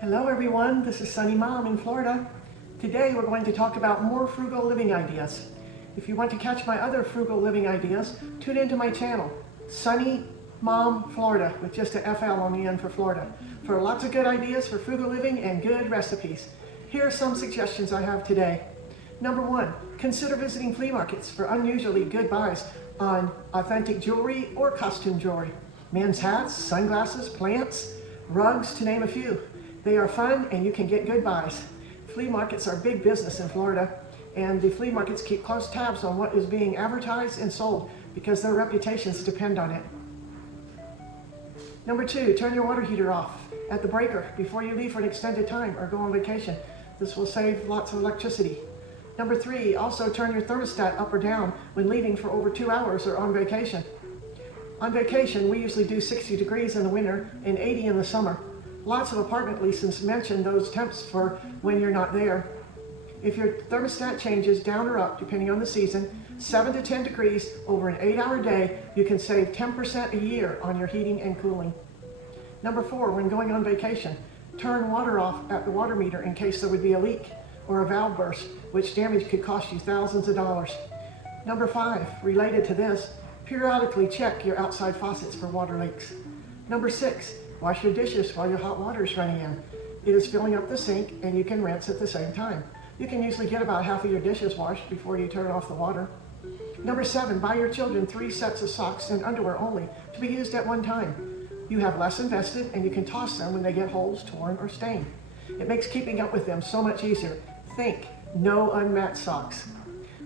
Hello everyone, this is Sunny Mom in Florida. Today we're going to talk about more frugal living ideas. If you want to catch my other frugal living ideas, tune into my channel, Sunny Mom Florida, with just a FL on the end for Florida, for lots of good ideas for frugal living and good recipes. Here are some suggestions I have today. Number 1, consider visiting flea markets for unusually good buys on authentic jewelry or costume jewelry. Men's hats, sunglasses, plants, rugs, to name a few. They are fun and you can get good buys. Flea markets are big business in Florida, and the flea markets keep close tabs on what is being advertised and sold because their reputations depend on it. Number 2, turn your water heater off at the breaker before you leave for an extended time or go on vacation. This will save lots of electricity. Number 3, also turn your thermostat up or down when leaving for over 2 hours or on vacation. On vacation, we usually do 60 degrees in the winter and 80 in the summer. Lots of apartment leases mention those temps for when you're not there. If your thermostat changes down or up, depending on the season, 7 to 10 degrees over an 8-hour day, you can save 10% a year on your heating and cooling. Number 4, when going on vacation, turn water off at the water meter in case there would be a leak or a valve burst, which damage could cost you thousands of dollars. Number 5, related to this, periodically check your outside faucets for water leaks. Number 6, wash your dishes while your hot water is running in. It is filling up the sink and you can rinse at the same time. You can usually get about half of your dishes washed before you turn off the water. Number 7, buy your children 3 sets of socks and underwear only to be used at one time. You have less invested and you can toss them when they get holes, torn, or stained. It makes keeping up with them so much easier. Think, no unmatched socks.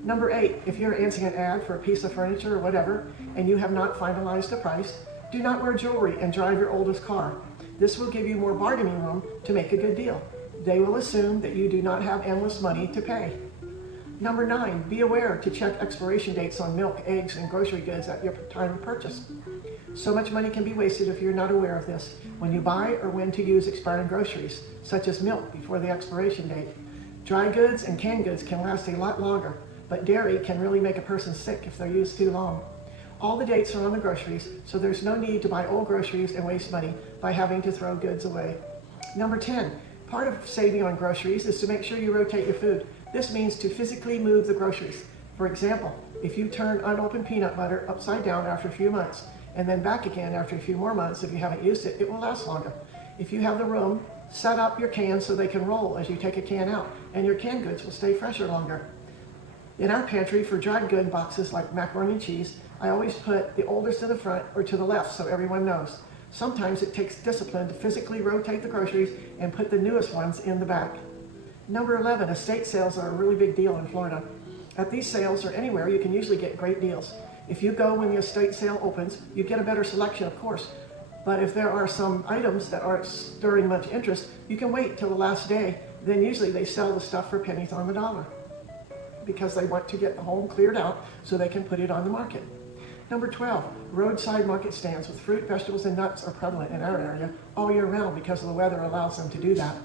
Number 8, if you're answering an ad for a piece of furniture or whatever and you have not finalized a price, do not wear jewelry and drive your oldest car. This will give you more bargaining room to make a good deal. They will assume that you do not have endless money to pay. Number 9, be aware to check expiration dates on milk, eggs, and grocery goods at your time of purchase. So much money can be wasted if you're not aware of this when you buy or when to use expiring groceries, such as milk before the expiration date. Dry goods and canned goods can last a lot longer, but dairy can really make a person sick if they're used too long. All the dates are on the groceries, so there's no need to buy old groceries and waste money by having to throw goods away. Number 10, part of saving on groceries is to make sure you rotate your food. This means to physically move the groceries. For example, if you turn unopened peanut butter upside down after a few months and then back again after a few more months if you haven't used it, it will last longer. If you have the room, set up your cans so they can roll as you take a can out, and your canned goods will stay fresher longer. In our pantry, for dried good boxes like macaroni and cheese, I always put the oldest to the front or to the left so everyone knows. Sometimes it takes discipline to physically rotate the groceries and put the newest ones in the back. Number 11, estate sales are a really big deal in Florida. At these sales or anywhere, you can usually get great deals. If you go when the estate sale opens, you get a better selection, of course. But if there are some items that aren't stirring much interest, you can wait till the last day. Then usually they sell the stuff for pennies on the dollar because they want to get the home cleared out so they can put it on the market. Number 12, roadside market stands with fruit, vegetables, and nuts are prevalent in our area all year round because the weather allows them to do that.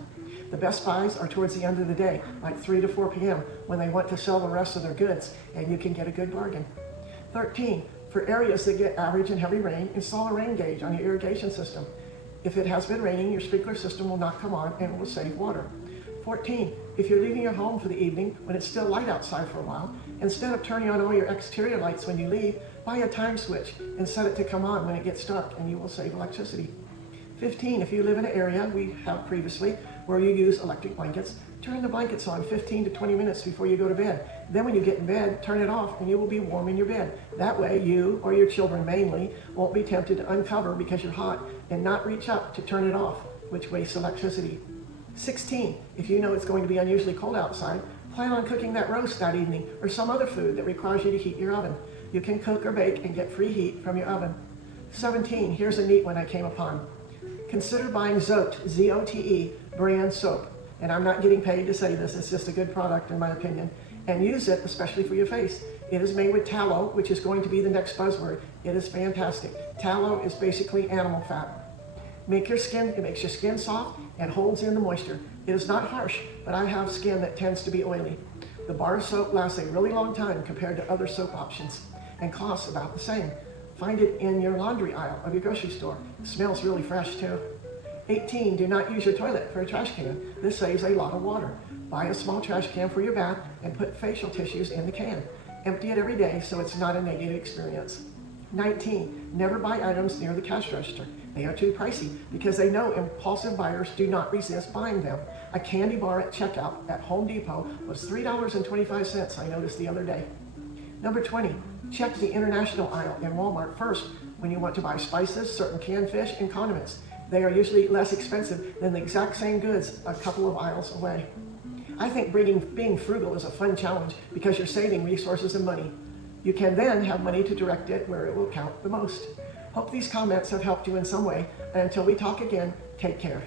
The best buys are towards the end of the day, like 3 to 4 p.m., when they want to sell the rest of their goods, and you can get a good bargain. 13, for areas that get average and heavy rain, install a rain gauge on your irrigation system. If it has been raining, your sprinkler system will not come on and will save water. 14, if you're leaving your home for the evening when it's still light outside for a while, instead of turning on all your exterior lights when you leave, buy a time switch and set it to come on when it gets dark and you will save electricity. 15, if you live in an area we have previously where you use electric blankets, turn the blankets on 15 to 20 minutes before you go to bed. Then when you get in bed, turn it off and you will be warm in your bed. That way you, or your children mainly, won't be tempted to uncover because you're hot and not reach up to turn it off, which wastes electricity. 16, if you know it's going to be unusually cold outside, plan on cooking that roast that evening or some other food that requires you to heat your oven. You can cook or bake and get free heat from your oven. 17, here's a neat one I came upon. Consider buying Zote, Z-O-T-E, brand soap. And I'm not getting paid to say this, it's just a good product in my opinion. And use it especially for your face. It is made with tallow, which is going to be the next buzzword. It is fantastic. Tallow is basically animal fat. It makes your skin soft and holds in the moisture. It is not harsh, but I have skin that tends to be oily. The bar soap lasts a really long time compared to other soap options and costs about the same. Find it in your laundry aisle of your grocery store. It smells really fresh too. 18, do not use your toilet for a trash can. This saves a lot of water. Buy a small trash can for your bath and put facial tissues in the can. Empty it every day so it's not a negative experience. 19, never buy items near the cash register. They are too pricey because they know impulsive buyers do not resist buying them. A candy bar at checkout at Home Depot was $3.25, I noticed the other day. Number 20, check the international aisle in Walmart first when you want to buy spices, certain canned fish, and condiments. They are usually less expensive than the exact same goods a couple of aisles away. I think being frugal is a fun challenge because you're saving resources and money. You can then have money to direct it where it will count the most. Hope these comments have helped you in some way, and until we talk again, take care.